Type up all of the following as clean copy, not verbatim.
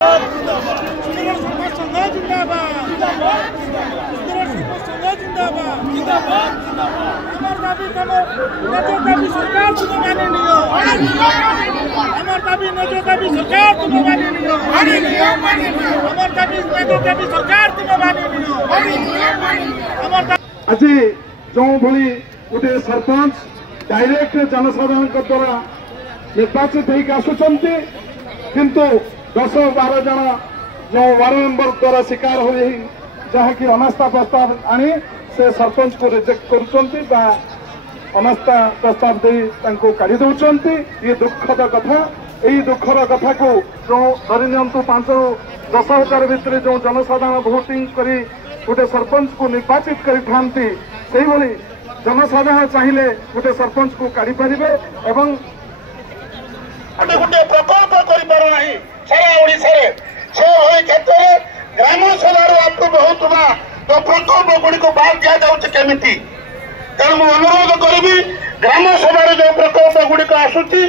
आज जो भली गोटे सरपंच डायरेक्ट जनसाधारण द्वारा निर्वाचित होकर आसुंच किंतु 10-12 जन जो वार्ड मेंबर द्वारा शिकार हो जहाँकि अनास्था प्रस्ताव आनी से सरपंच को रिजेक्ट कर अनास्था प्रस्ताव दे काढ़ी दौरान ये दुखद कथा यही दुखर कथा को जो धरी नियंतु 5-10 हजार भितर जो जनसाधारण भोटिंग करी गोटे सरपंच को निर्वाचित करी जनसाधारण चाहिए गोटे सरपंच को काढ़ी पारे एवं गोटे प्रकल्प कर सारा ओडिशा से क्षेत्र में ग्राम सभार अप्रूव होता तो प्रकल्प गुड़िक बाद दि जाऊँगी तेणु मुझे अनुरोध करी ग्राम सभार जो प्रकल्प गुड़िक आसूची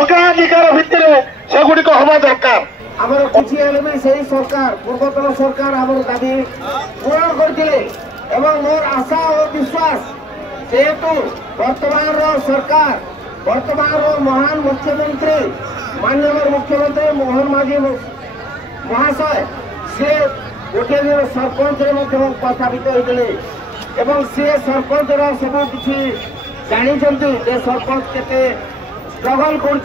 अग्राधिकार भित्तिर से गुड़िक हवा दरकार आमर किसी भी से सरकार पूर्वतन सरकार आम दाबी पूरण करते मोर आशा और विश्वास जेहेतु वर्तमान सरकार वर्तमान महान मुख्यमंत्री माननीय मुख्यमंत्री मोहन माझी महाशय से गोटे दिन सरपंच प्रस्तावित होते सी सरपंच सब किसी जानी सरपंच केते स्ट्रगल कर